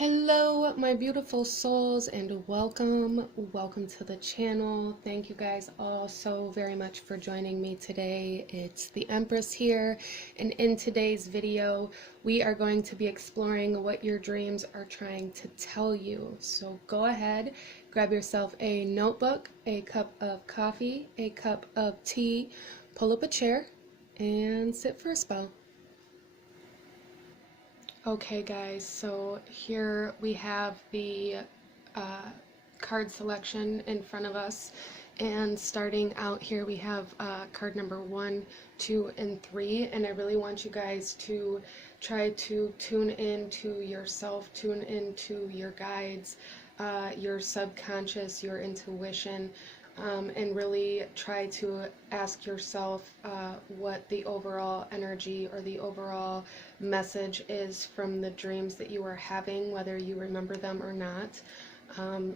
Hello, my beautiful souls, and welcome to the channel. Thank you guys all so very much for joining me today. It's the Empress here, and in today's video we are going to be exploring what your dreams are trying to tell you. So go ahead, grab yourself a notebook, a cup of coffee, a cup of tea, pull up a chair, and sit for a spell. Okay guys, so here we have the card selection in front of us, and starting out here we have card number 1, 2, and 3, and I really want you guys to try to tune into yourself, tune into your guides, your subconscious, your intuition, and really try to ask yourself what the overall energy or the overall message is from the dreams that you are having, whether you remember them or not.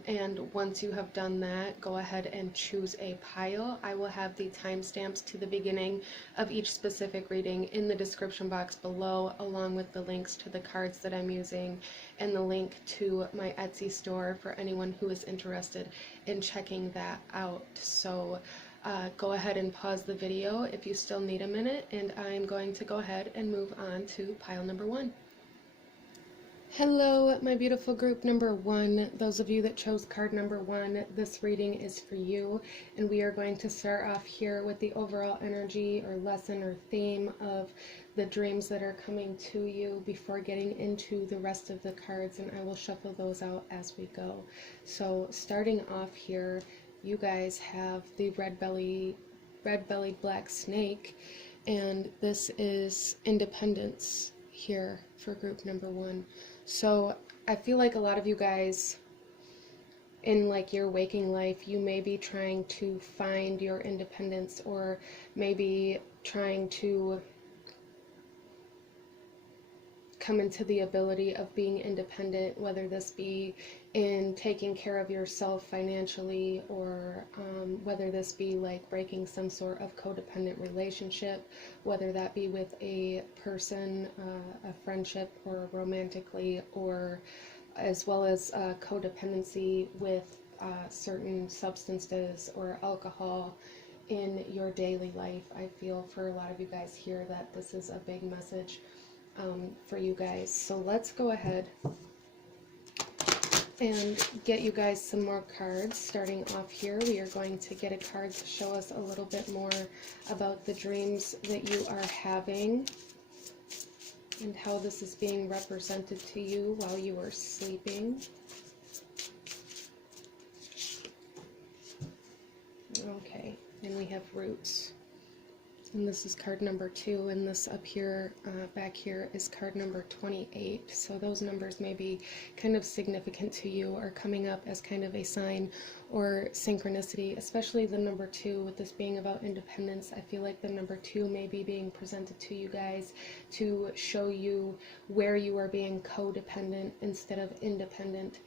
And once you have done that, go ahead and choose a pile. I will have the timestamps to the beginning of each specific reading in the description box below, along with the links to the cards that I'm using and the link to my Etsy store for anyone who is interested in checking that out. So go ahead and pause the video if you still need a minute, and I'm going to go ahead and move on to pile number 1. Hello, my beautiful group number 1. Those of you that chose card number 1, this reading is for you, and we are going to start off here with the overall energy or lesson or theme of the dreams that are coming to you before getting into the rest of the cards, and I will shuffle those out as we go. So starting off here, you guys have the red-bellied black snake, and this is independence here for group number 1. So I feel like a lot of you guys in like your waking life, you may be trying to find your independence, or maybe trying to come into the ability of being independent, whether this be in taking care of yourself financially, or whether this be like breaking some sort of codependent relationship, whether that be with a person, a friendship, or romantically, or as well as codependency with certain substances or alcohol in your daily life. I feel for a lot of you guys here that this is a big message for you guys. So let's go ahead and get you guys some more cards. Starting off here, we are going to get a card to show us a little bit more about the dreams that you are having and how this is being represented to you while you are sleeping. Okay, and we have roots. And this is card number 2, and this up here, back here, is card number 28. So those numbers may be kind of significant to you, or coming up as kind of a sign or synchronicity, especially the number 2, with this being about independence. I feel like the number 2 may be being presented to you guys to show you where you are being codependent instead of independent.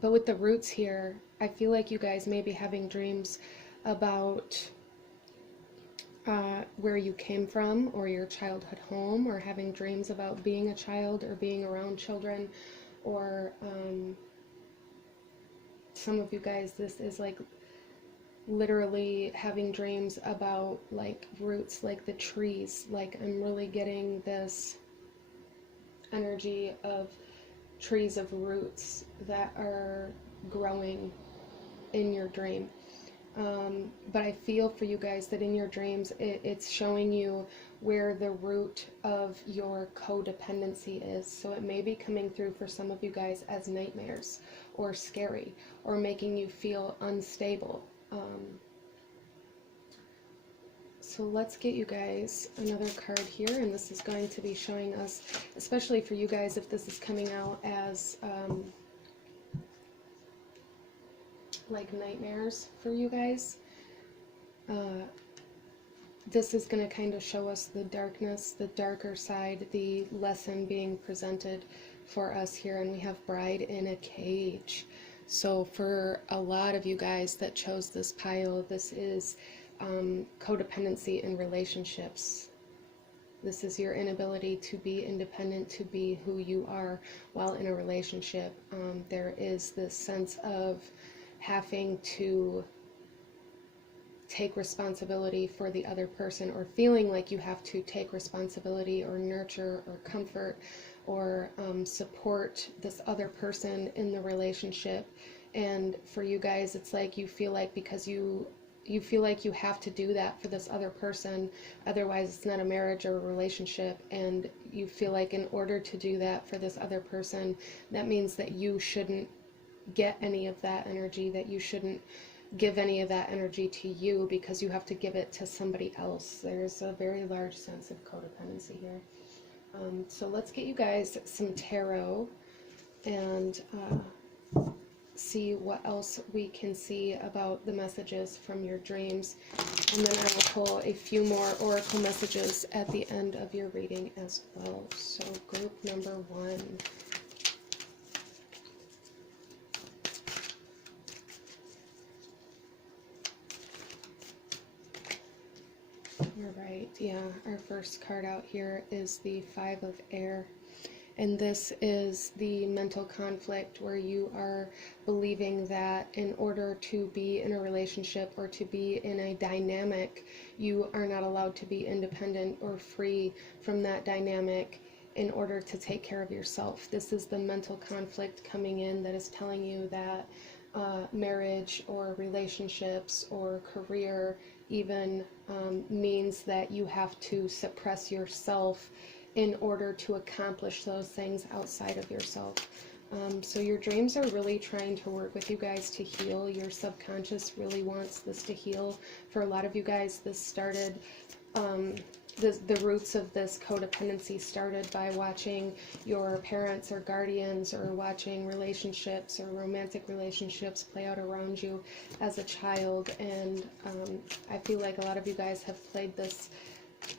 But with the roots here, I feel like you guys may be having dreams about where you came from, or your childhood home, or having dreams about being a child or being around children, or some of you guys, this is like literally having dreams about like roots, like the trees. Like I'm really getting this energy of trees of roots that are growing in your dream. But I feel for you guys that in your dreams, it's showing you where the root of your codependency is. So it may be coming through for some of you guys as nightmares, or scary, or making you feel unstable. So let's get you guys another card here, and this is going to be showing us, especially for you guys, if this is coming out as like nightmares for you guys, this is going to kind of show us the darkness, the darker side, the lesson being presented for us here. And we have bride in a cage. So for a lot of you guys that chose this pile, this is codependency in relationships. This is your inability to be independent, to be who you are while in a relationship. There is this sense of having to take responsibility for the other person, or feeling like you have to take responsibility or nurture or comfort or support this other person in the relationship. And for you guys, it's like you feel like because you feel like you have to do that for this other person, otherwise it's not a marriage or a relationship. And you feel like in order to do that for this other person, that means that you shouldn't get any of that energy, that you shouldn't give any of that energy to you because you have to give it to somebody else. There's a very large sense of codependency here. So let's get you guys some tarot and see what else we can see about the messages from your dreams. And then I will pull a few more oracle messages at the end of your reading as well. So group number 1. All right, yeah, our first card out here is the 5 of Air. And this is the mental conflict where you are believing that in order to be in a relationship or to be in a dynamic, you are not allowed to be independent or free from that dynamic in order to take care of yourself. This is the mental conflict coming in that is telling you that marriage or relationships or career even means that you have to suppress yourself in order to accomplish those things outside of yourself. So your dreams are really trying to work with you guys to heal. Your subconscious really wants this to heal. For a lot of you guys, this started, the roots of this codependency started by watching your parents or guardians, or watching relationships or romantic relationships play out around you as a child. And I feel like a lot of you guys have played this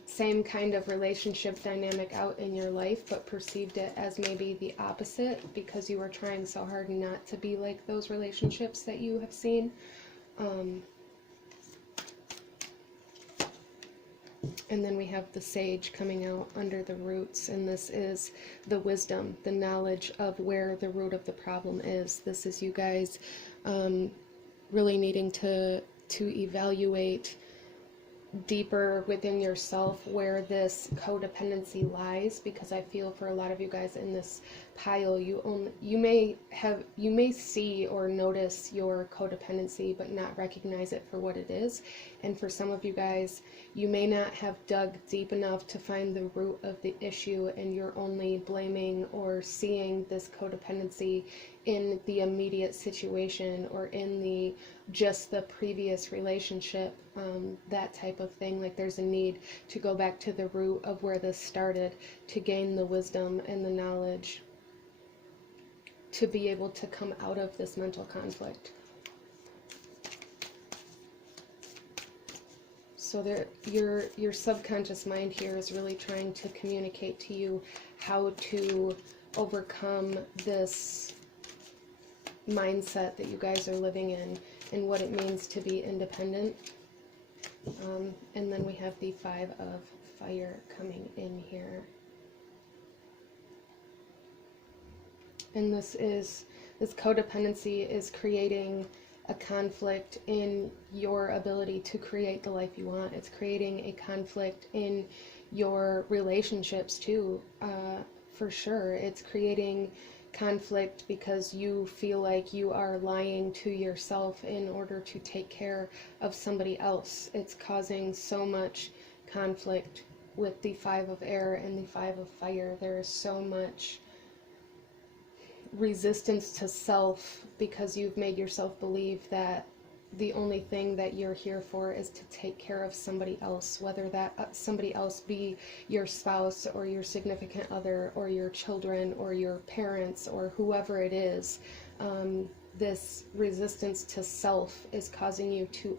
same kind of relationship dynamic out in your life, but perceived it as maybe the opposite because you were trying so hard not to be like those relationships that you have seen. And then we have the Sage coming out under the roots, and this is the wisdom, the knowledge of where the root of the problem is. This is you guys really needing to evaluate deeper within yourself where this codependency lies, because I feel for a lot of you guys in this pile, you may see or notice your codependency but not recognize it for what it is. And for some of you guys, you may not have dug deep enough to find the root of the issue, and you're only blaming or seeing this codependency in the immediate situation or in just the previous relationship, that type of thing. Like there's a need to go back to the root of where this started to gain the wisdom and the knowledge to be able to come out of this mental conflict. So your subconscious mind here is really trying to communicate to you how to overcome this mindset that you guys are living in and what it means to be independent. And then we have the 5 of Fire coming in here. And this codependency is creating a conflict in your ability to create the life you want. It's creating a conflict in your relationships too, for sure. It's creating conflict because you feel like you are lying to yourself in order to take care of somebody else. It's causing so much conflict with the 5 of Air and the 5 of Fire. There is so much resistance to self because you've made yourself believe that the only thing that you're here for is to take care of somebody else, whether that somebody else be your spouse or your significant other or your children or your parents or whoever it is. This resistance to self is causing you to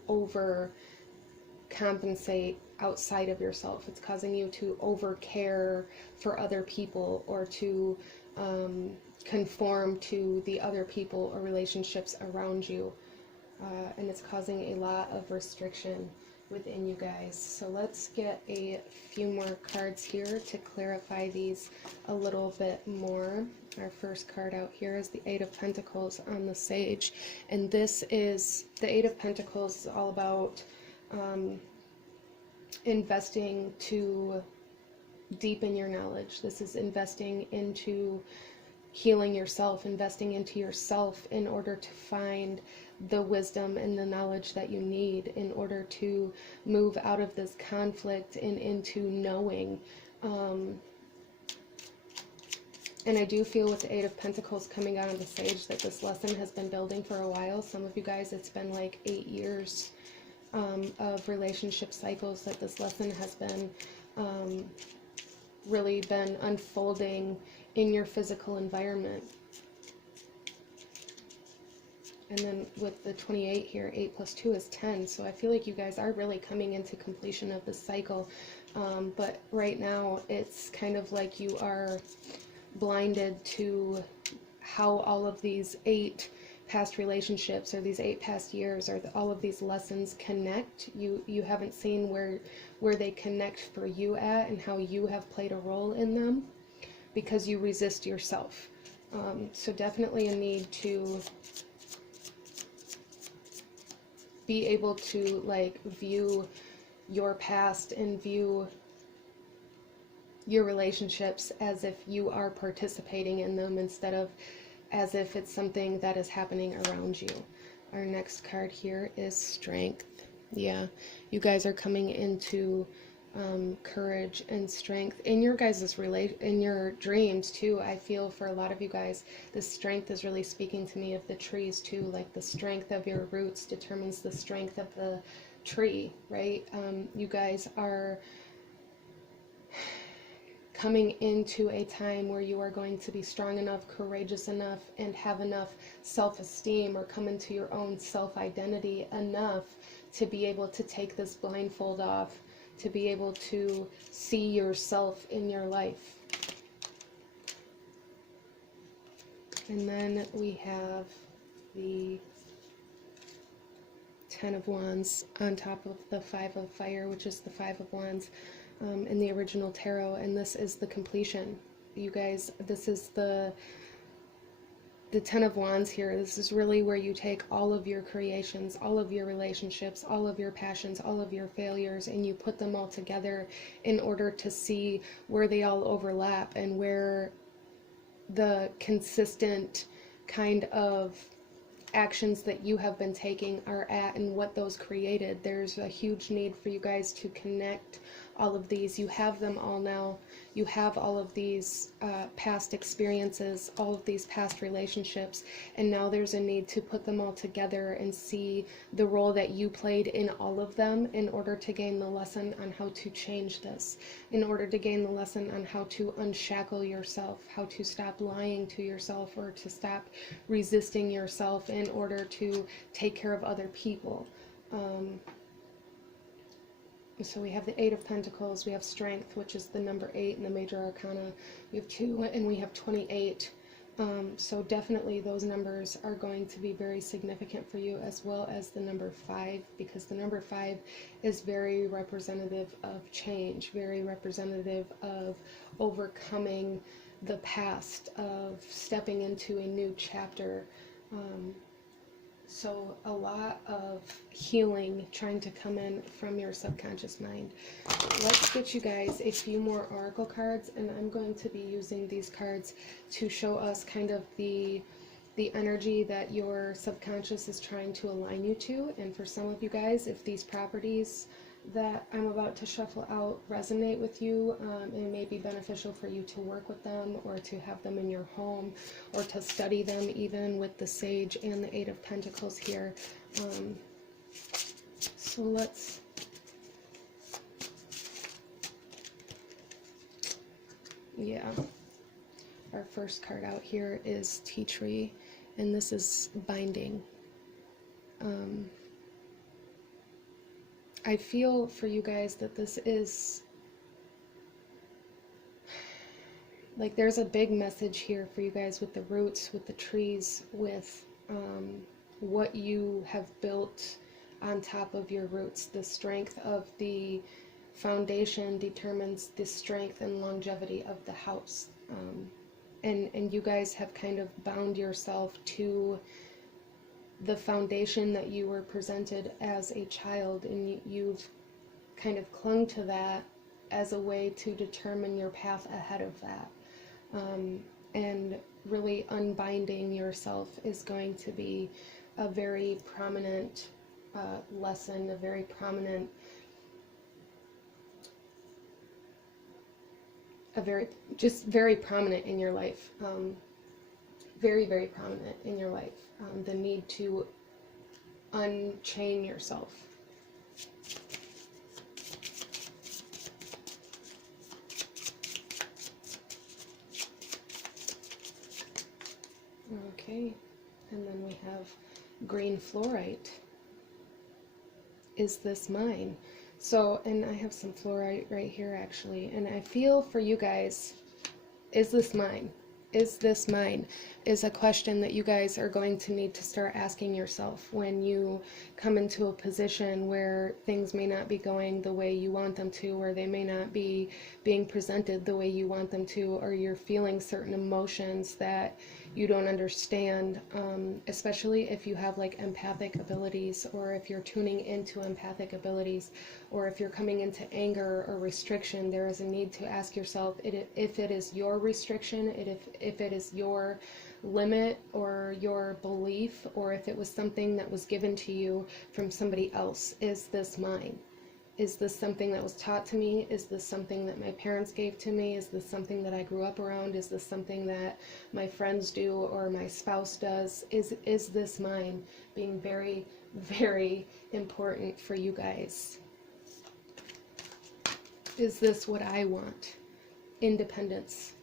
overcompensate outside of yourself. It's causing you to overcare for other people or to conform to the other people or relationships around you. And it's causing a lot of restriction within you guys. So let's get a few more cards here to clarify these a little bit more. Our first card out here is the Eight of Pentacles on the Sage, and this is the Eight of Pentacles is all about investing to deepen your knowledge. This is investing into healing yourself, investing into yourself in order to find the wisdom and the knowledge that you need in order to move out of this conflict and into knowing. And I do feel with the Eight of Pentacles coming out of the Sage that this lesson has been building for a while. Some of you guys, it's been like 8 years of relationship cycles that this lesson has been really been unfolding in your physical environment. And then with the 28 here, 8 plus 2 is 10. So I feel like you guys are really coming into completion of this cycle. But right now, it's kind of like you are blinded to how all of these 8 past relationships or these 8 past years or all of these lessons connect. You haven't seen where they connect for you at and how you have played a role in them because you resist yourself. So definitely a need to be able to like view your past and view your relationships as if you are participating in them instead of as if it's something that is happening around you. Our next card here is Strength. Yeah, you guys are coming into courage and strength in your guys' in your dreams too. I feel for a lot of you guys, this strength is really speaking to me of the trees too. Like the strength of your roots determines the strength of the tree, right? You guys are coming into a time where you are going to be strong enough, courageous enough, and have enough self-esteem or come into your own self-identity enough to be able to take this blindfold off, to be able to see yourself in your life. And then we have the Ten of Wands on top of the Five of Fire, which is the Five of Wands in the original tarot, and this is the completion. You guys, this is the Ten of Wands here. This is really where you take all of your creations, all of your relationships, all of your passions, all of your failures, and you put them all together in order to see where they all overlap and where the consistent kind of actions that you have been taking are at and what those created. There's a huge need for you guys to connect all of these. You have them all now. You have all of these past experiences, all of these past relationships, and now there's a need to put them all together and see the role that you played in all of them in order to gain the lesson on how to change this, in order to gain the lesson on how to unshackle yourself, how to stop lying to yourself or to stop resisting yourself in order to take care of other people. So we have the Eight of Pentacles, we have Strength, which is the number 8 in the Major Arcana, we have 2, and we have 28. So definitely those numbers are going to be very significant for you, as well as the number 5, because the number 5 is very representative of change, very representative of overcoming the past, of stepping into a new chapter. So a lot of healing trying to come in from your subconscious mind. Let's get you guys a few more oracle cards, and I'm going to be using these cards to show us kind of the energy that your subconscious is trying to align you to. And for some of you guys, if these properties that I'm about to shuffle out resonate with you, it may be beneficial for you to work with them or to have them in your home or to study them, even with the Sage and the Eight of Pentacles here. So let's our first card out here is Tea Tree, and this is binding. I feel for you guys that this is like there's a big message here for you guys with the roots, with the trees, with what you have built on top of your roots. The strength of the foundation determines the strength and longevity of the house. And you guys have kind of bound yourself to the foundation that you were presented as a child, and you've kind of clung to that as a way to determine your path ahead of that. And really unbinding yourself is going to be a very prominent lesson, a very prominent, very prominent in your life. Very, very prominent in your life. The need to unchain yourself. Okay, and then we have green fluorite. Is this mine? So, and I have some fluorite right here actually, and I feel for you guys, is this mine? Is this mine? Is a question that you guys are going to need to start asking yourself when you come into a position where things may not be going the way you want them to, or they may not be being presented the way you want them to, or you're feeling certain emotions that you don't understand, especially if you have like empathic abilities, or if you're tuning into empathic abilities, or if you're coming into anger or restriction. There is a need to ask yourself if it is your restriction, if it is your limit or your belief, or if it was something that was given to you from somebody else. Is this mine? Is this something that was taught to me? Is this something that my parents gave to me? Is this something that I grew up around? Is this something that my friends do or my spouse does? Is this mine? Being very, very important for you guys. Is this what I want? Independence.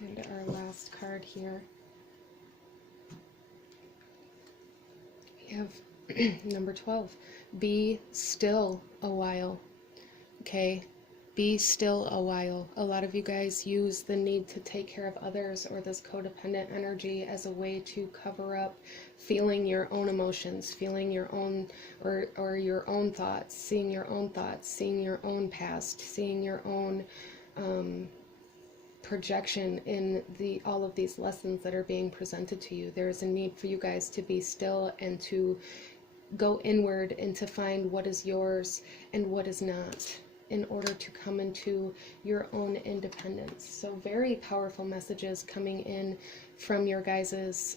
And our last card here. We have number 12. Be still a while. Okay? Be still a while. A lot of you guys use the need to take care of others or this codependent energy as a way to cover up feeling your own emotions, feeling your own or your own thoughts, seeing your own past, seeing your own projection in all of these lessons that are being presented to you. There is a need for you guys to be still and to go inward and to find what is yours and what is not, in order to come into your own independence. So very powerful messages coming in from your guys'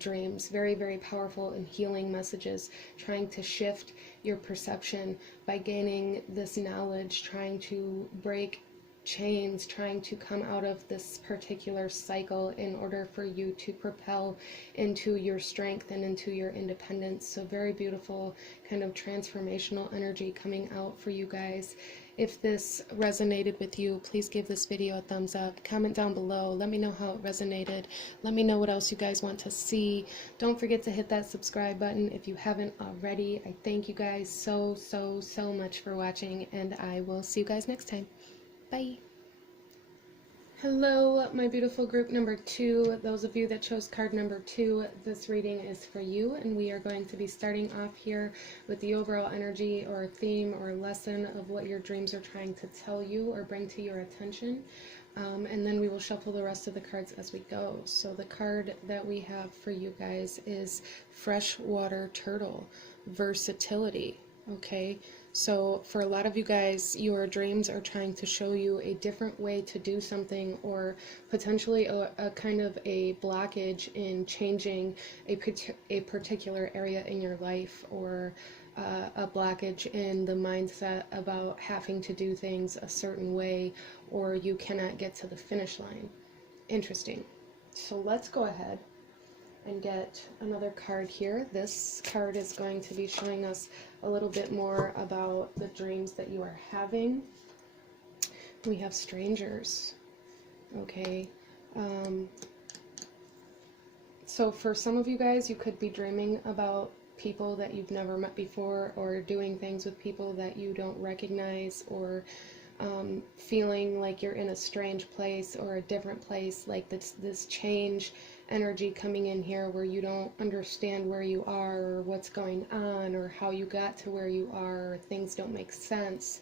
dreams. Very, very powerful and healing messages, trying to shift your perception by gaining this knowledge, trying to break chains, trying to come out of this particular cycle in order for you to propel into your strength and into your independence. So very beautiful kind of transformational energy coming out for you guys. If this resonated with you, please give this video a thumbs up. Comment down below. Let me know how it resonated. Let me know what else you guys want to see. Don't forget to hit that subscribe button if you haven't already. I thank you guys so, so, so much for watching, and I will see you guys next time. Bye. Hello, my beautiful group number 2. Those of you that chose card number 2, this reading is for you, and we are going to be starting off here with the overall energy or theme or lesson of what your dreams are trying to tell you or bring to your attention. And then we will shuffle the rest of the cards as we go. So the card that we have for you guys is Freshwater Turtle, Versatility. Okay, so for a lot of you guys, your dreams are trying to show you a different way to do something, or potentially a kind of a blockage in changing a particular area in your life, or a blockage in the mindset about having to do things a certain way, or you cannot get to the finish line. Interesting. So let's go ahead and get another card here. This card is going to be showing us a little bit more about the dreams that you are having. We have strangers. Okay. So for some of you guys, you could be dreaming about people that you've never met before, or doing things with people that you don't recognize, or feeling like you're in a strange place or a different place, like this change energy coming in here where you don't understand where you are or what's going on or how you got to where you are, or things don't make sense.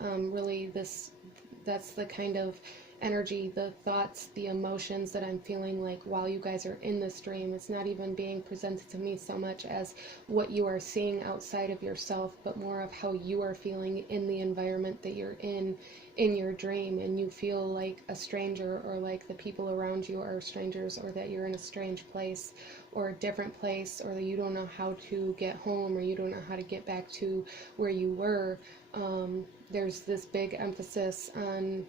Really, that's the kind of energy, the thoughts, the emotions that I'm feeling like while you guys are in this dream. It's not even being presented to me so much as what you are seeing outside of yourself, but more of how you are feeling in the environment that you're in your dream, and you feel like a stranger, or like the people around you are strangers, or that you're in a strange place or a different place, or that you don't know how to get home, or you don't know how to get back to where you were. There's this big emphasis on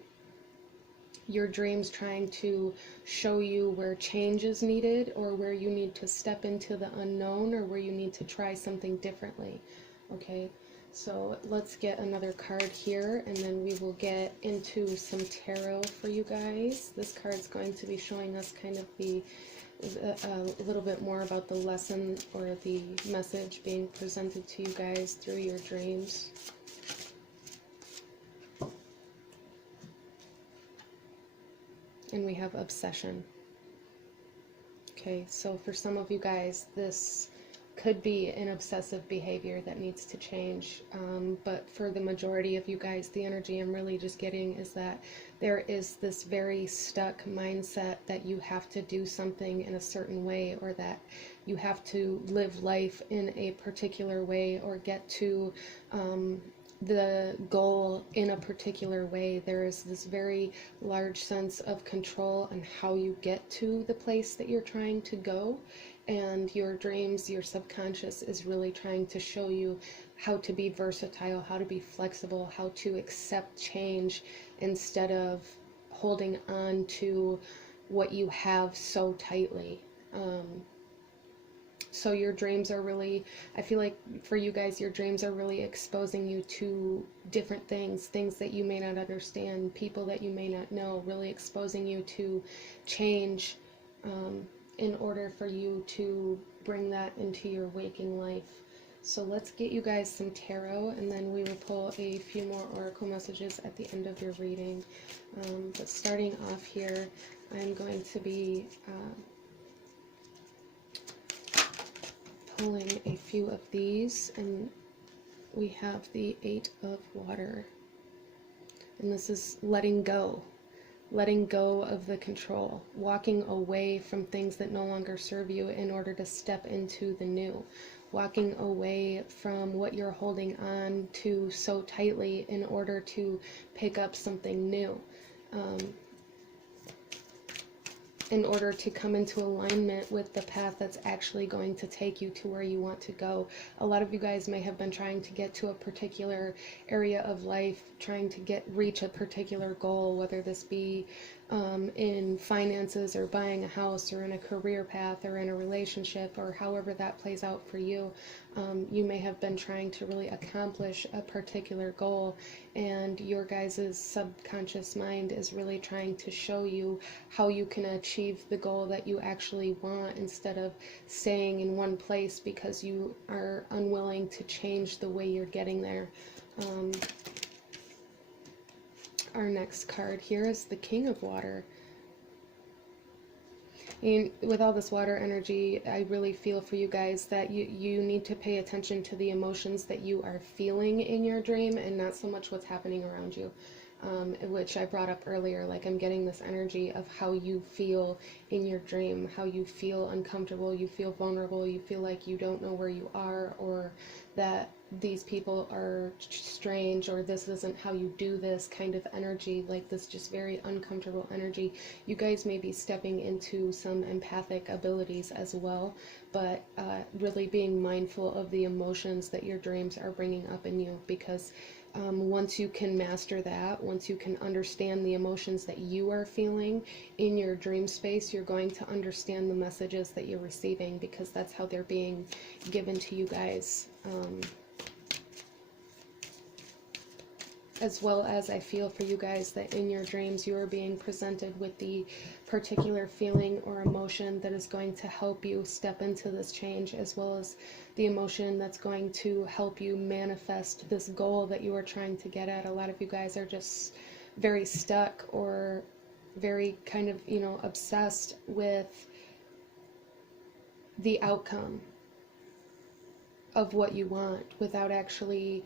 your dreams trying to show you where change is needed, or where you need to step into the unknown, or where you need to try something differently. Okay, so let's get another card here, and then we will get into some tarot for you guys. This card's going to be showing us kind of a little bit more about the lesson or the message being presented to you guys through your dreams. And we have obsession. Okay, so for some of you guys, this could be an obsessive behavior that needs to change. But for the majority of you guys, the energy I'm really just getting is that there is this very stuck mindset that you have to do something in a certain way, or that you have to live life in a particular way, or get to the goal in a particular way. There is this very large sense of control on how you get to the place that you're trying to go, and your dreams, your subconscious is really trying to show you how to be versatile, how to be flexible, how to accept change instead of holding on to what you have so tightly. So your dreams are really, I feel like for you guys, your dreams are really exposing you to different things that you may not understand, people that you may not know, really exposing you to change in order for you to bring that into your waking life. So let's get you guys some tarot, and then we will pull a few more oracle messages at the end of your reading. But starting off here, I'm going to be pulling a few of these, and we have the 8 of Water, and this is letting go of the control, walking away from things that no longer serve you in order to step into the new, walking away from what you're holding on to so tightly in order to pick up something new. In order to come into alignment with the path that's actually going to take you to where you want to go. A lot of you guys may have been trying to get to a particular area of life, trying to reach a particular goal, whether this be in finances, or buying a house, or in a career path, or in a relationship, or however that plays out for you. You may have been trying to really accomplish a particular goal, and your guys' subconscious mind is really trying to show you how you can achieve the goal that you actually want, instead of staying in one place because you are unwilling to change the way you're getting there. Our next card here is the King of Water. And with all this water energy, I really feel for you guys that you need to pay attention to the emotions that you are feeling in your dream, and not so much what's happening around you. Which I brought up earlier, like I'm getting this energy of how you feel in your dream, how you feel uncomfortable, you feel vulnerable, you feel like you don't know where you are, or that these people are strange, or this isn't how you do this kind of energy, like this just very uncomfortable energy. You guys may be stepping into some empathic abilities as well, but really being mindful of the emotions that your dreams are bringing up in you, because once you can master that, once you can understand the emotions that you are feeling in your dream space, you're going to understand the messages that you're receiving, because that's how they're being given to you guys. as well as I feel for you guys that in your dreams you are being presented with the particular feeling or emotion that is going to help you step into this change, as well as the emotion that's going to help you manifest this goal that you are trying to get at. A lot of you guys are just very stuck or very kind of, you know, obsessed with the outcome of what you want without actually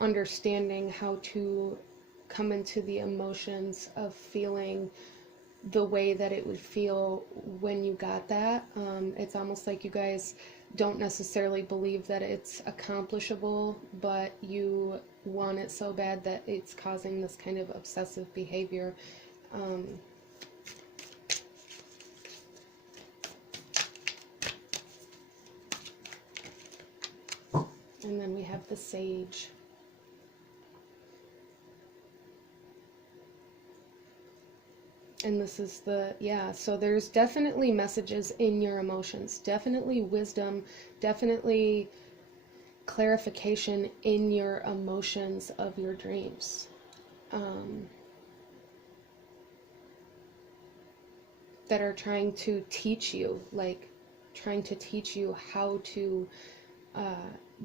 understanding how to come into the emotions of feeling the way that it would feel when you got that. It's almost like you guys don't necessarily believe that it's accomplishable, but you want it so bad that it's causing this kind of obsessive behavior. And then we have the Sage. And this is the, yeah, so there's definitely messages in your emotions, definitely wisdom, definitely clarification in your emotions of your dreams. That are trying to teach you, like trying to teach you how to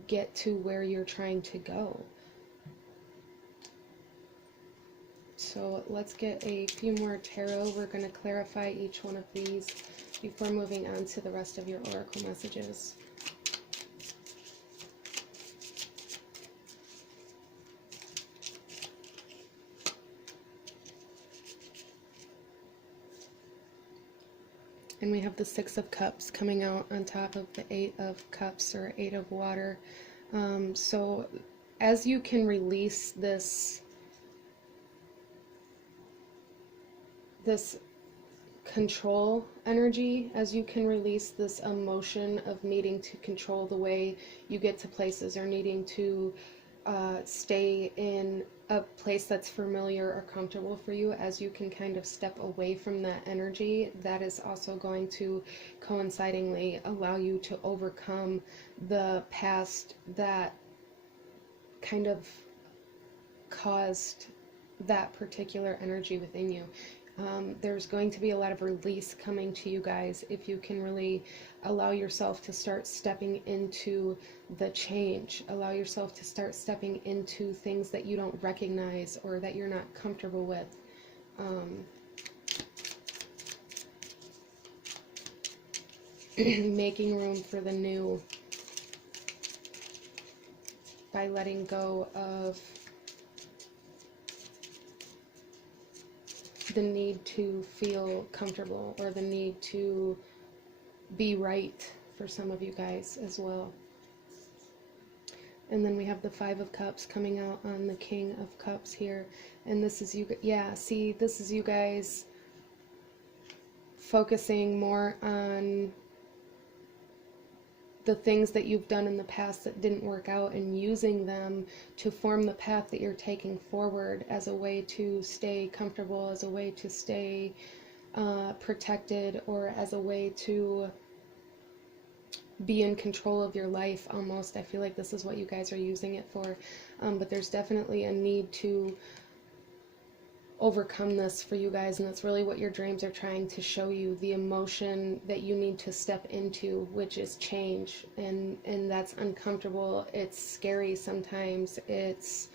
get to where you're trying to go. So let's get a few more tarot. We're going to clarify each one of these before moving on to the rest of your oracle messages. And we have the Six of Cups coming out on top of the Eight of Cups, or Eight of Water. So as you can release this control energy, as you can release this emotion of needing to control the way you get to places, or needing to stay in a place that's familiar or comfortable for you, as you can kind of step away from that energy, that is also going to coincidingly allow you to overcome the past that kind of caused that particular energy within you. There's going to be a lot of release coming to you guys if you can really allow yourself to start stepping into the change, allow yourself to start stepping into things that you don't recognize or that you're not comfortable with. Making room for the new by letting go of the need to feel comfortable, or the need to be right for some of you guys as well. And then we have the Five of Cups coming out on the King of Cups here. And this is you, yeah, see, this is you guys focusing more on the things that you've done in the past that didn't work out, and using them to form the path that you're taking forward as a way to stay comfortable, as a way to stay protected, or as a way to be in control of your life almost. I feel like this is what you guys are using it for. But there's definitely a need to overcome this for you guys, and that's really what your dreams are trying to show you, the emotion that you need to step into, which is change. And that's uncomfortable, it's scary sometimes, it's,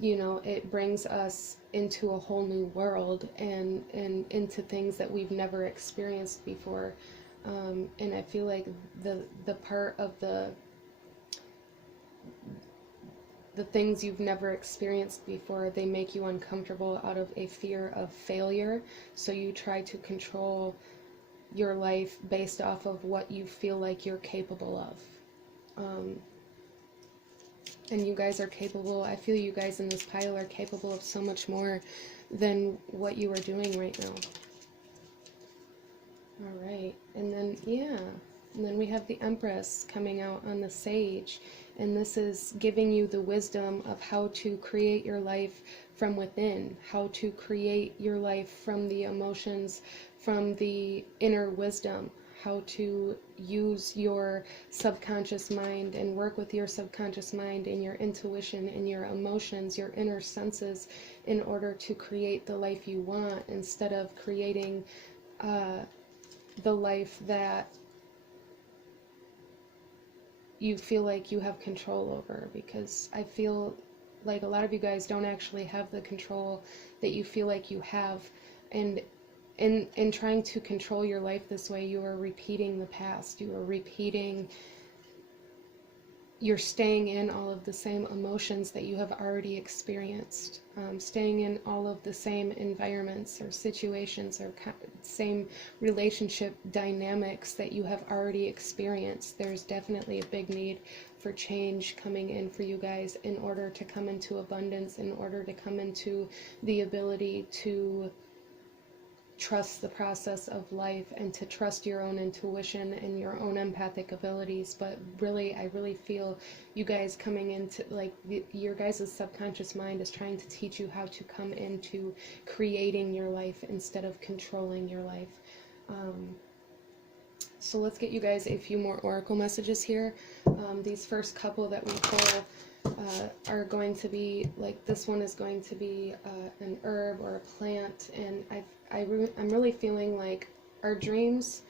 you know, it brings us into a whole new world, and into things that we've never experienced before. And I feel like the part of the things you've never experienced before, they make you uncomfortable out of a fear of failure. So you try to control your life based off of what you feel like you're capable of. And you guys are capable, I feel you guys in this pile are capable of so much more than what you are doing right now. Alright, and then, yeah, and then we have the Empress coming out on the Sage. And this is giving you the wisdom of how to create your life from within, how to create your life from the emotions, from the inner wisdom, how to use your subconscious mind and work with your subconscious mind and your intuition and your emotions, your inner senses, in order to create the life you want, instead of creating the life that you feel like you have control over. Because I feel like a lot of you guys don't actually have the control that you feel like you have. And in trying to control your life this way, you are repeating the past. You're staying in all of the same emotions that you have already experienced, staying in all of the same environments or situations or same relationship dynamics that you have already experienced. There's definitely a big need for change coming in for you guys, in order to come into abundance, in order to come into the ability to trust the process of life and to trust your own intuition and your own empathic abilities. But really, I really feel you guys coming into, like, your guys' subconscious mind is trying to teach you how to come into creating your life instead of controlling your life. So let's get you guys a few more oracle messages here. These first couple that we pull are going to be, like, this one is going to be an herb or a plant, and I'm really feeling like our dreams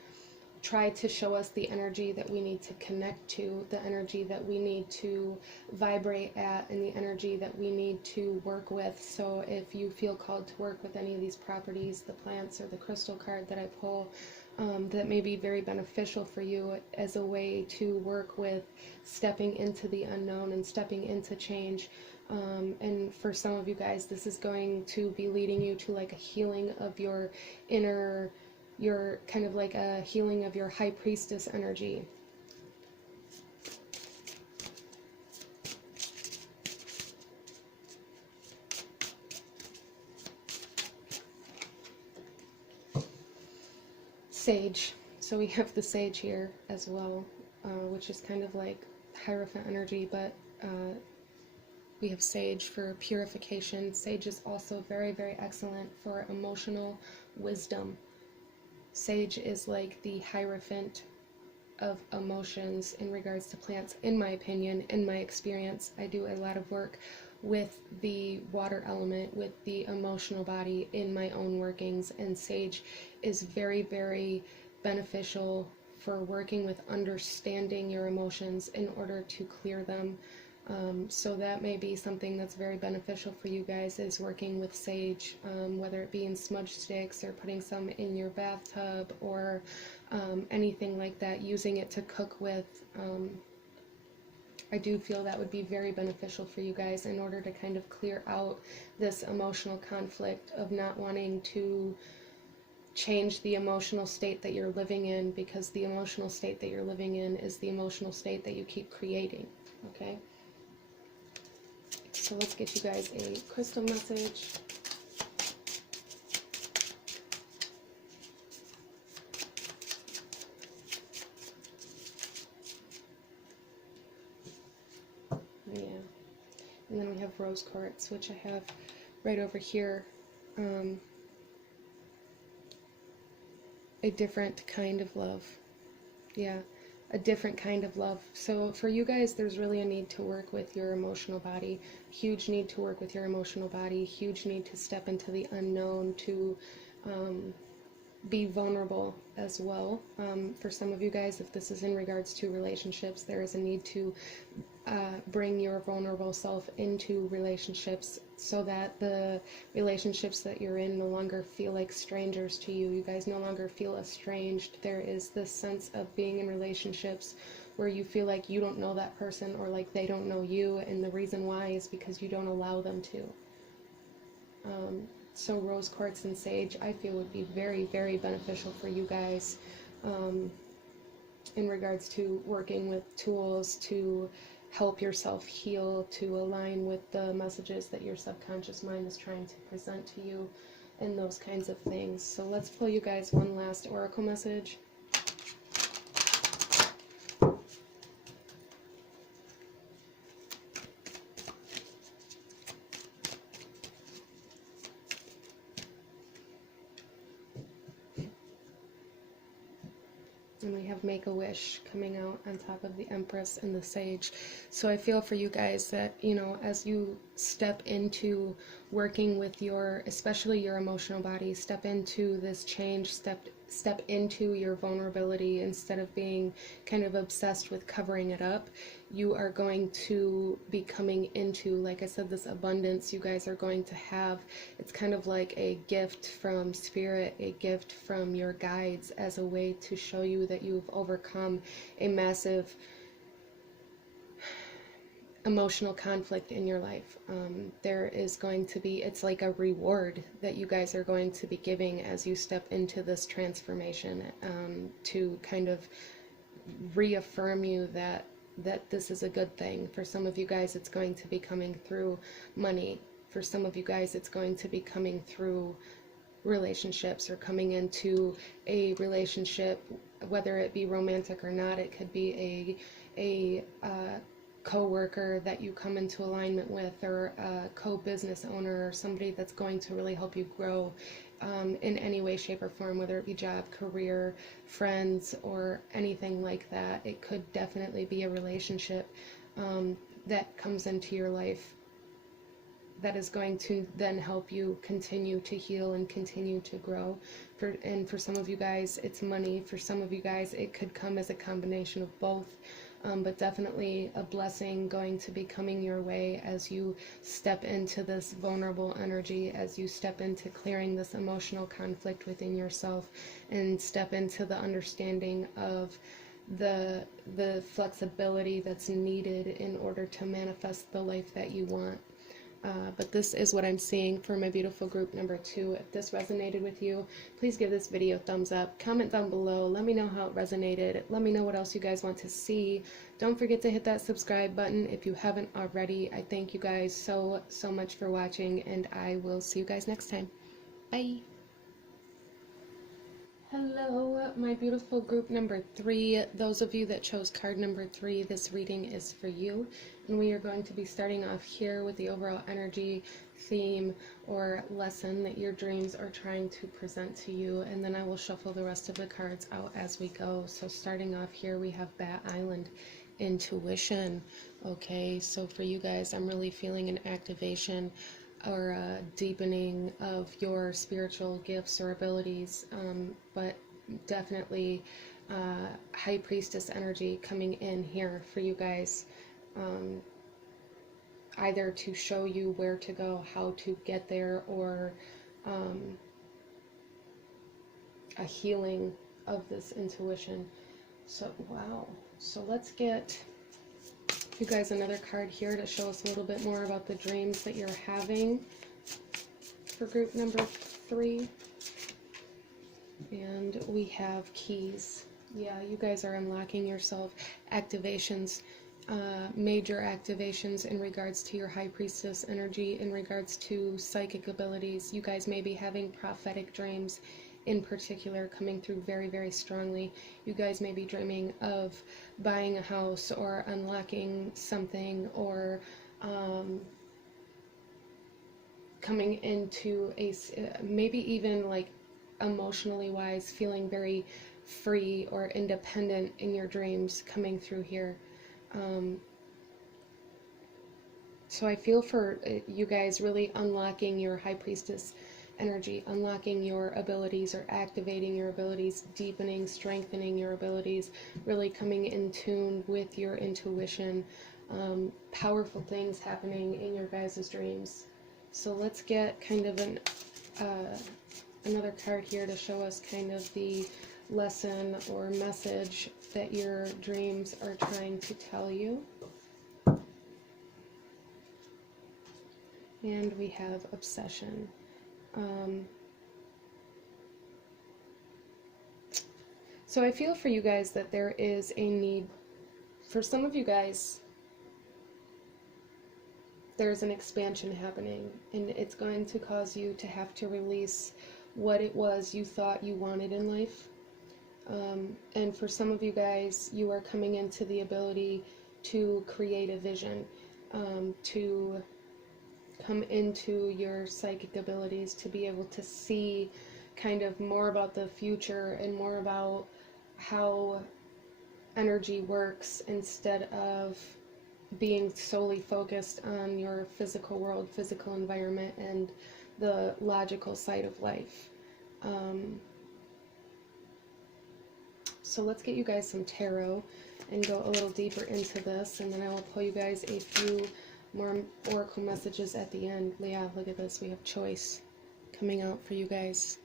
try to show us the energy that we need to connect to, the energy that we need to vibrate at, and the energy that we need to work with. So if you feel called to work with any of these properties, the plants or the crystal card that I pull, that may be very beneficial for you as a way to work with stepping into the unknown and stepping into change. And for some of you guys, this is going to be leading you to, like, a healing of your inner, your kind of like a healing of your high priestess energy. Sage. So we have the sage here as well, which is kind of like Hierophant energy, but we have sage for purification. Sage is also very, very excellent for emotional wisdom. Sage is like the Hierophant of emotions in regards to plants, in my opinion, in my experience. I do a lot of work with the water element, with the emotional body in my own workings, and sage is very, very beneficial for working with understanding your emotions in order to clear them. So that may be something that's very beneficial for you guys, is working with sage, whether it be in smudge sticks or putting some in your bathtub or anything like that, using it to cook with. I do feel that would be very beneficial for you guys in order to kind of clear out this emotional conflict of not wanting to change the emotional state that you're living in, because the emotional state that you're living in is the emotional state that you keep creating. Okay? So let's get you guys a crystal message. Yeah. And then we have rose quartz, which I have right over here. A different kind of love. Yeah. A different kind of love. So for you guys, there's really a need to work with your emotional body. Huge need to work with your emotional body. Huge need to step into the unknown, to be vulnerable as well. For some of you guys, if this is in regards to relationships, there is a need to bring your vulnerable self into relationships, so that the relationships that you're in no longer feel like strangers to you. You guys no longer feel estranged. There is this sense of being in relationships where you feel like you don't know that person, or like they don't know you, and the reason why is because you don't allow them to. So rose quartz and sage, I feel, would be very, very beneficial for you guys in regards to working with tools to help yourself heal, to align with the messages that your subconscious mind is trying to present to you, and those kinds of things. So let's pull you guys one last oracle message. And we have Make a Wish coming out on top of the Empress and the Sage. So I feel for you guys that, you know, as you step into working with your, especially your emotional body, step into this change, step into your vulnerability instead of being kind of obsessed with covering it up, you are going to be coming into, like I said, this abundance you guys are going to have. It's kind of like a gift from spirit, a gift from your guides as a way to show you that you've overcome a massive emotional conflict in your life. There is going to be, it's like a reward that you guys are going to be giving as you step into this transformation, to kind of reaffirm you that this is a good thing. For some of you guys, it's going to be coming through money. For some of you guys, it's going to be coming through relationships, or coming into a relationship, whether it be romantic or not. It could be a co-worker that you come into alignment with, or a co-business owner, or somebody that's going to really help you grow in any way, shape, or form, whether it be job, career, friends, or anything like that. It could definitely be a relationship that comes into your life that is going to then help you continue to heal and continue to grow. And for some of you guys, it's money. For some of you guys, it could come as a combination of both. But definitely a blessing going to be coming your way as you step into this vulnerable energy, as you step into clearing this emotional conflict within yourself, and step into the understanding of the flexibility that's needed in order to manifest the life that you want. But this is what I'm seeing for my beautiful group number 2. If this resonated with you, please give this video a thumbs up. Comment down below. Let me know how it resonated. Let me know what else you guys want to see. Don't forget to hit that subscribe button if you haven't already. I thank you guys so much for watching, and I will see you guys next time. Bye! Hello, my beautiful group number 3. Those of you that chose card number 3, this reading is for you. And we are going to be starting off here with the overall energy, theme, or lesson that your dreams are trying to present to you. And then I will shuffle the rest of the cards out as we go. So starting off here, we have Bat Island, Intuition. Okay, so for you guys, I'm really feeling an activation or a deepening of your spiritual gifts or abilities, but definitely High Priestess energy coming in here for you guys, either to show you where to go, how to get there, or a healing of this intuition. So wow, so let's get you guys another card here to show us a little bit more about the dreams that you're having for group number 3. And we have Keys. Yeah, you guys are unlocking yourself. Activations, major activations in regards to your High Priestess energy, in regards to psychic abilities. You guys may be having prophetic dreams in particular coming through very strongly. You guys may be dreaming of buying a house, or unlocking something, or coming into a, maybe even like emotionally wise, feeling very free or independent in your dreams coming through here. So I feel for you guys really unlocking your High Priestess energy, unlocking your abilities, or activating your abilities, deepening, strengthening your abilities, really coming in tune with your intuition. Powerful things happening in your guys' dreams. So let's get kind of an another card here to show us kind of the lesson or message that your dreams are trying to tell you. And we have Obsession. So I feel for you guys that there is a need, for some of you guys, there's an expansion happening, and it's going to cause you to have to release what it was you thought you wanted in life. And for some of you guys, you are coming into the ability to create a vision, to come into your psychic abilities, to be able to see kind of more about the future and more about how energy works instead of being solely focused on your physical world, physical environment, and the logical side of life. So let's get you guys some tarot and go a little deeper into this, and then I will pull you guys a few more oracle messages at the end. Yeah, look at this. We have choice coming out for you guys.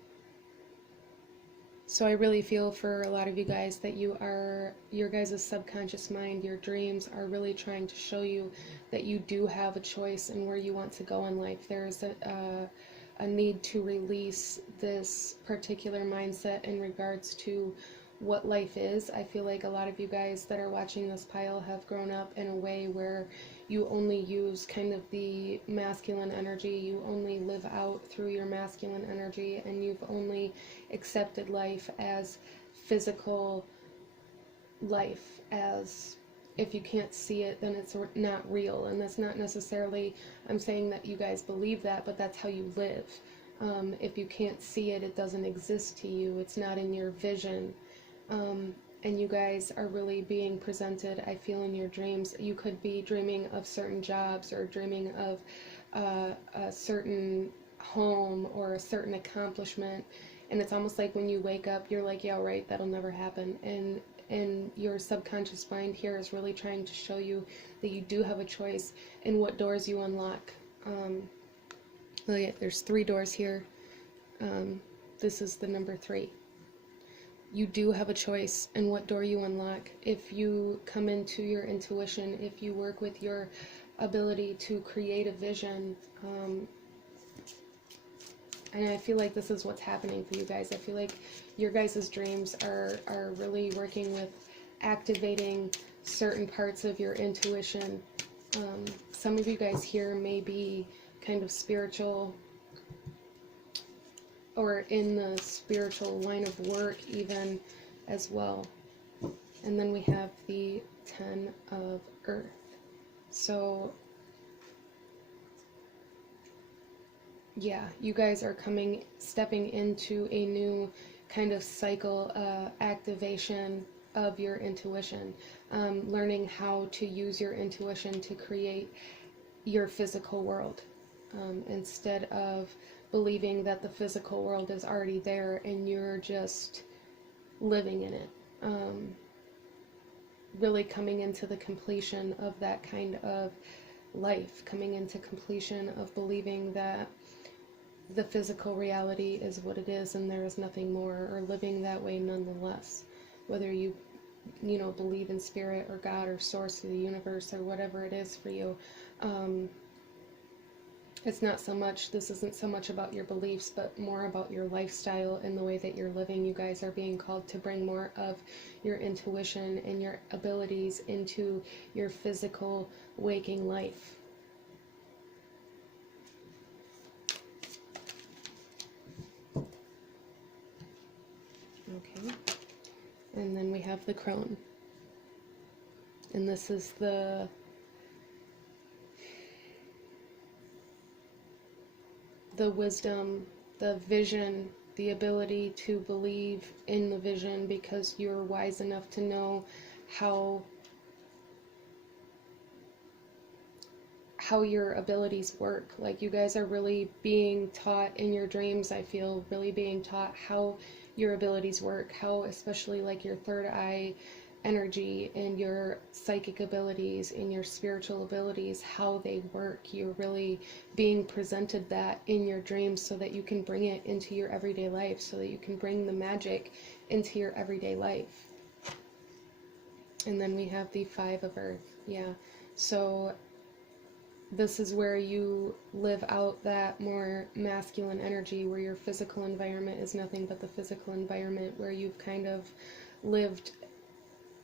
So I really feel for a lot of you guys that your guys' subconscious mind, your dreams are really trying to show you that you do have a choice in where you want to go in life. There is a need to release this particular mindset in regards to what life is. I feel like a lot of you guys that are watching this pile have grown up in a way where you only use kind of the masculine energy, you only live out through your masculine energy, and you've only accepted life as physical life, as if you can't see it, then it's not real. And that's not necessarily, I'm saying that you guys believe that, but that's how you live. If you can't see it, it doesn't exist to you, it's not in your vision. And you guys are really being presented, I feel, in your dreams. You could be dreaming of certain jobs, or dreaming of a certain home or a certain accomplishment, and it's almost like when you wake up, you're like, yeah, right, that'll never happen. And your subconscious mind here is really trying to show you that you do have a choice in what doors you unlock. Look at, there's 3 doors here. This is the number 3. You do have a choice in what door you unlock. If you come into your intuition, if you work with your ability to create a vision, and I feel like this is what's happening for you guys. I feel like your guys' dreams are really working with activating certain parts of your intuition. Some of you guys here may be kind of spiritual, or in the spiritual line of work even as well. And then we have the 10 of Earth. So yeah, you guys are stepping into a new kind of cycle, activation of your intuition, learning how to use your intuition to create your physical world, instead of believing that the physical world is already there and you're just living in it. Really coming into the completion of that kind of life, coming into completion of believing that the physical reality is what it is and there is nothing more, or living that way nonetheless. Whether you believe in spirit or God or source of the universe or whatever it is for you, this isn't so much about your beliefs, but more about your lifestyle and the way that you're living. You guys are being called to bring more of your intuition and your abilities into your physical waking life. Okay, and then we have the crone, and this is the wisdom, the vision, the ability to believe in the vision because you're wise enough to know how your abilities work. Like, you guys are really being taught in your dreams, I feel, really being taught how your abilities work, how especially like your third eye energy and your psychic abilities and your spiritual abilities, how they work. You're really being presented that in your dreams so that you can bring it into your everyday life, so that you can bring the magic into your everyday life. And then we have the 5 of Earth. Yeah, so this is where you live out that more masculine energy, where your physical environment is nothing but the physical environment, where you've kind of lived,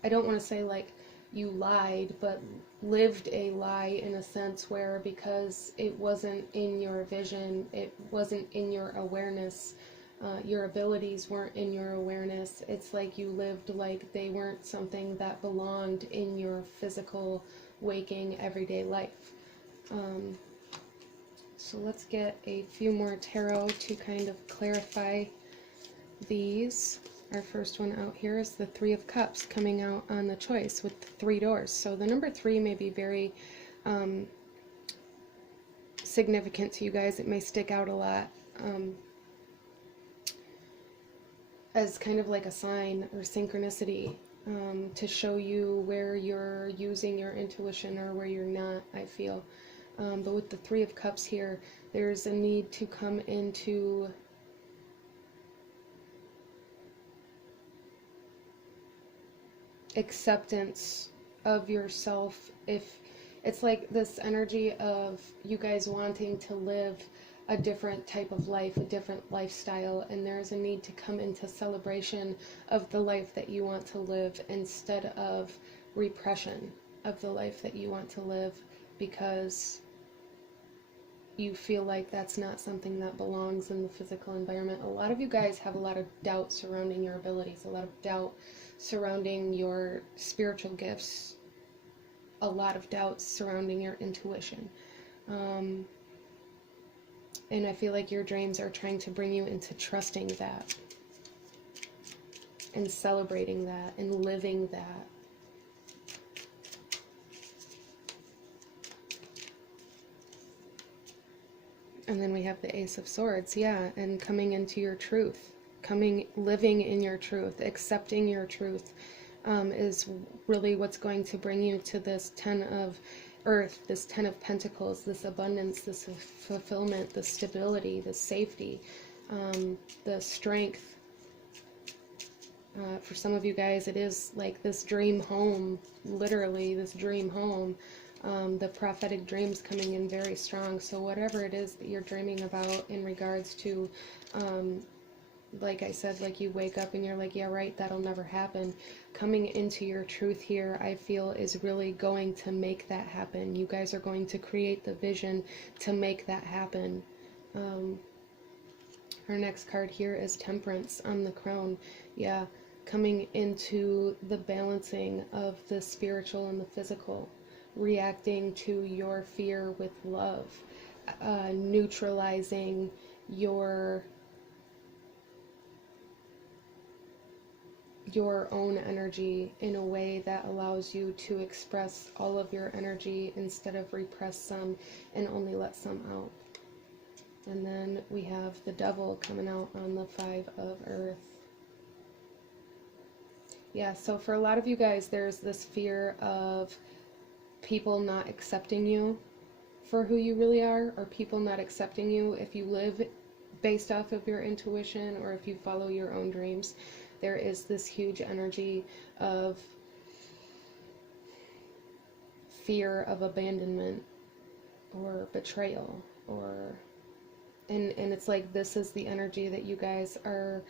I don't want to say like you lied, but lived a lie in a sense, where because it wasn't in your vision, it wasn't in your awareness, your abilities weren't in your awareness, it's like you lived like they weren't something that belonged in your physical, waking, everyday life. So let's get a few more tarot to kind of clarify these. our first one out here is the Three of Cups coming out on the choice with 3 doors. So the number 3 may be very significant to you guys. It may stick out a lot as kind of like a sign or synchronicity to show you where you're using your intuition or where you're not, I feel. But with the Three of Cups here, there's a need to come into acceptance of yourself. If it's like this energy of you guys wanting to live a different type of life, a different lifestyle, and there's a need to come into celebration of the life that you want to live instead of repression of the life that you want to live, because you feel like that's not something that belongs in the physical environment. A lot of you guys have a lot of doubt surrounding your abilities, a lot of doubt surrounding your spiritual gifts, a lot of doubts surrounding your intuition. And I feel like your dreams are trying to bring you into trusting that and celebrating that and living that. And then we have the Ace of Swords, yeah, and coming into your truth, living in your truth, accepting your truth is really what's going to bring you to this 10 of Earth, this 10 of Pentacles, this abundance, this fulfillment, the stability, the safety, the strength. For some of you guys, it is like this dream home, literally this dream home. The prophetic dreams coming in very strong. So whatever it is that you're dreaming about in regards to, like I said, like you wake up and you're like, yeah, right, that'll never happen. Coming into your truth here, I feel, is really going to make that happen. You guys are going to create the vision to make that happen. Our next card here is Temperance on the Crown. Yeah, coming into the balancing of the spiritual and the physical. Reacting to your fear with love, neutralizing your own energy in a way that allows you to express all of your energy instead of repress some and only let some out. And then we have the Devil coming out on the Five of Earth. Yeah, so for a lot of you guys, there's this fear of people not accepting you for who you really are, or people not accepting you if you live based off of your intuition or if you follow your own dreams. There is this huge energy of fear of abandonment or betrayal, or and it's like this is the energy that you guys are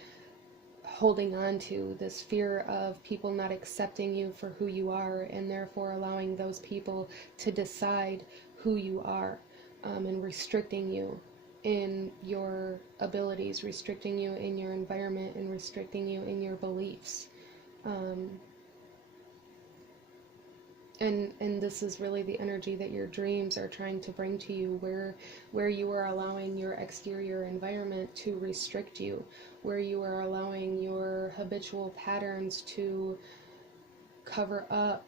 holding on to, this fear of people not accepting you for who you are, and therefore allowing those people to decide who you are, and restricting you in your abilities, restricting you in your environment, and restricting you in your beliefs. And this is really the energy that your dreams are trying to bring to you, where you are allowing your exterior environment to restrict you, where you are allowing your habitual patterns to cover up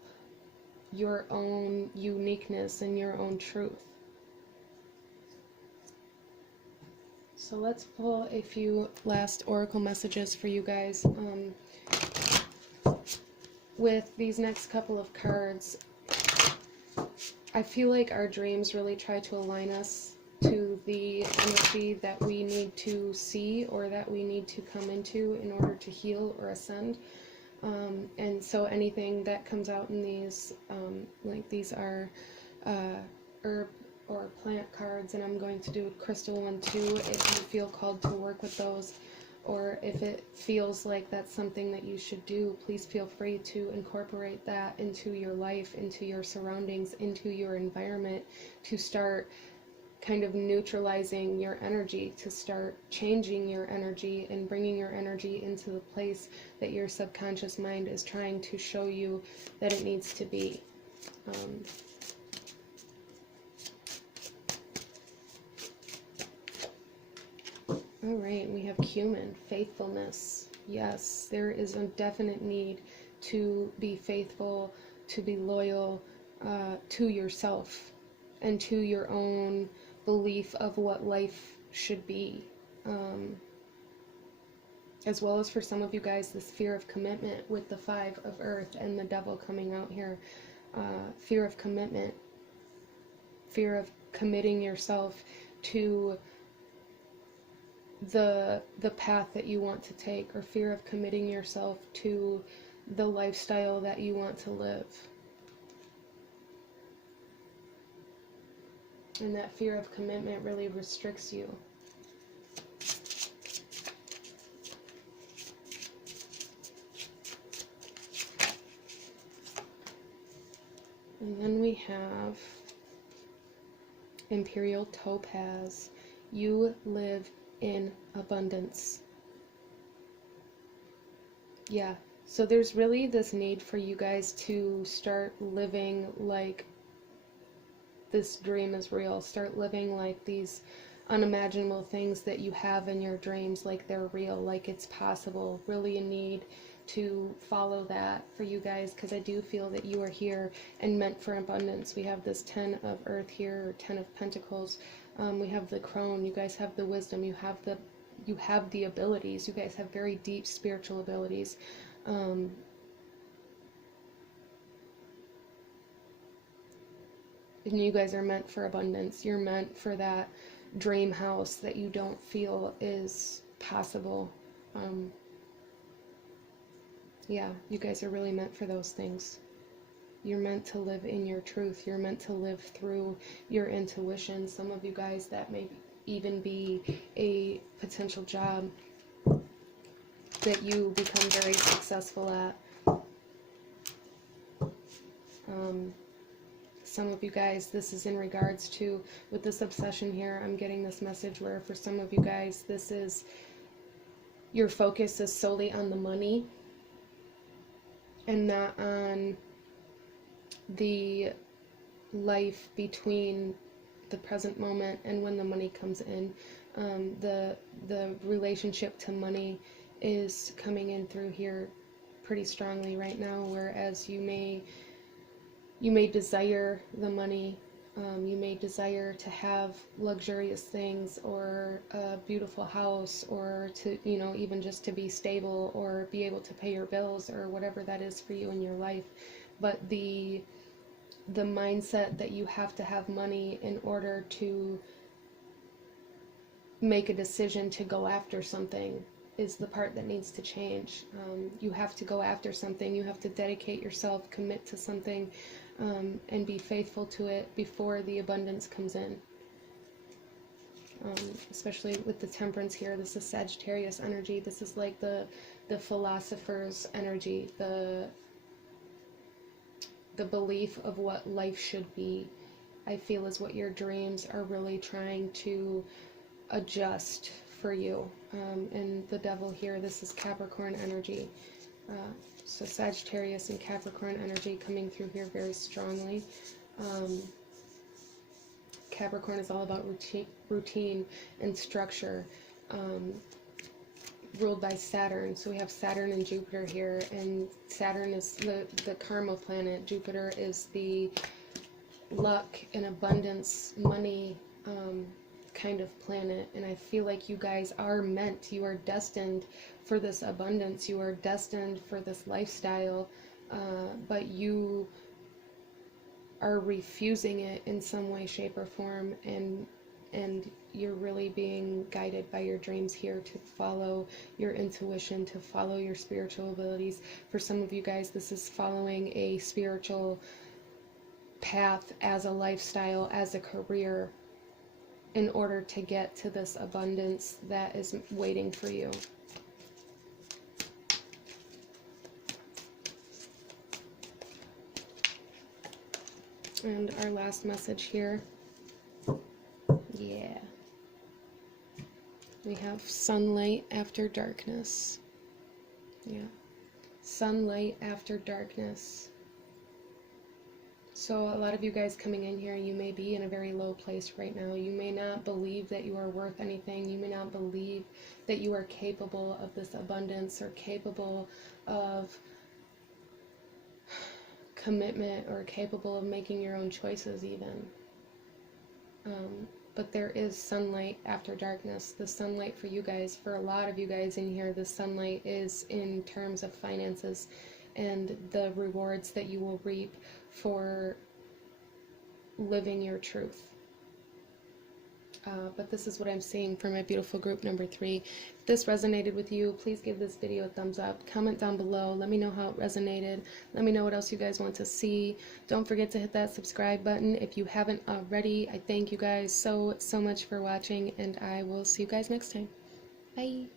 your own uniqueness and your own truth. So let's pull a few last oracle messages for you guys. With these next couple of cards, I feel like our dreams really try to align us to the energy that we need to see or that we need to come into in order to heal or ascend. And so anything that comes out in these, like these are herb or plant cards, and I'm going to do a crystal one too if you feel called to work with those, or if it feels like that's something that you should do, please feel free to incorporate that into your life, into your surroundings, into your environment, to start kind of neutralizing your energy, to start changing your energy and bringing your energy into the place that your subconscious mind is trying to show you that it needs to be. All right, we have Cumin, faithfulness. Yes, there is a definite need to be faithful, to be loyal to yourself and to your own belief of what life should be. Um, as well as for some of you guys, this fear of commitment with the Five of Earth and the Devil coming out here. Fear of commitment, fear of committing yourself to the path that you want to take, or fear of committing yourself to the lifestyle that you want to live. And that fear of commitment really restricts you. And then we have Imperial Topaz. You live in abundance. Yeah, so there's really this need for you guys to start living like this dream is real. Start living like these unimaginable things that you have in your dreams, like they're real, like it's possible. Really a need to follow that for you guys, because I do feel that you are here and meant for abundance. We have this 10 of Earth here, or 10 of Pentacles. We have the Crone. You guys have the wisdom. You have the abilities. You guys have very deep spiritual abilities. And you guys are meant for abundance. You're meant for that dream house that you don't feel is possible. Yeah, you guys are really meant for those things. You're meant to live in your truth. You're meant to live through your intuition. Some of you guys, that may even be a potential job that you become very successful at. Some of you guys, this is in regards to, with this obsession here, I'm getting this message where for some of you guys, this is, your focus is solely on the money and not on the life between the present moment and when the money comes in. The relationship to money is coming in through here pretty strongly right now, whereas you may desire the money, you may desire to have luxurious things, or a beautiful house, or to, even just to be stable or be able to pay your bills, or whatever that is for you in your life. But the mindset that you have to have money in order to make a decision to go after something is the part that needs to change. You have to go after something. You have to dedicate yourself, commit to something, and be faithful to it before the abundance comes in. Especially with the Temperance here, this is Sagittarius energy. This is like the philosopher's energy, the belief of what life should be, I feel, is what your dreams are really trying to adjust for you. And the Devil here, this is Capricorn energy. So Sagittarius and Capricorn energy coming through here very strongly. Capricorn is all about routine and structure, ruled by Saturn. So we have Saturn and Jupiter here, and Saturn is the karma planet. Jupiter is the luck and abundance, money kind of planet. And I feel like you guys are meant, you are destined for this abundance, you are destined for this lifestyle, but you are refusing it in some way, shape, or form, and you're really being guided by your dreams here to follow your intuition, to follow your spiritual abilities. For some of you guys, this is following a spiritual path as a lifestyle, as a career, in order to get to this abundance that is waiting for you. And our last message here, yeah, we have sunlight after darkness. Yeah, sunlight after darkness. So a lot of you guys coming in here, you may be in a very low place right now. You may not believe that you are worth anything. You may not believe that you are capable of this abundance or capable of commitment or capable of making your own choices even. But there is sunlight after darkness. The sunlight for you guys, for a lot of you guys in here, the sunlight is in terms of finances and the rewards that you will reap for living your truth. But this is what I'm seeing for my beautiful group number 3. If this resonated with you, please give this video a thumbs up. Comment down below. Let me know how it resonated. Let me know what else you guys want to see. Don't forget to hit that subscribe button if you haven't already. I thank you guys so much for watching, and I will see you guys next time. Bye.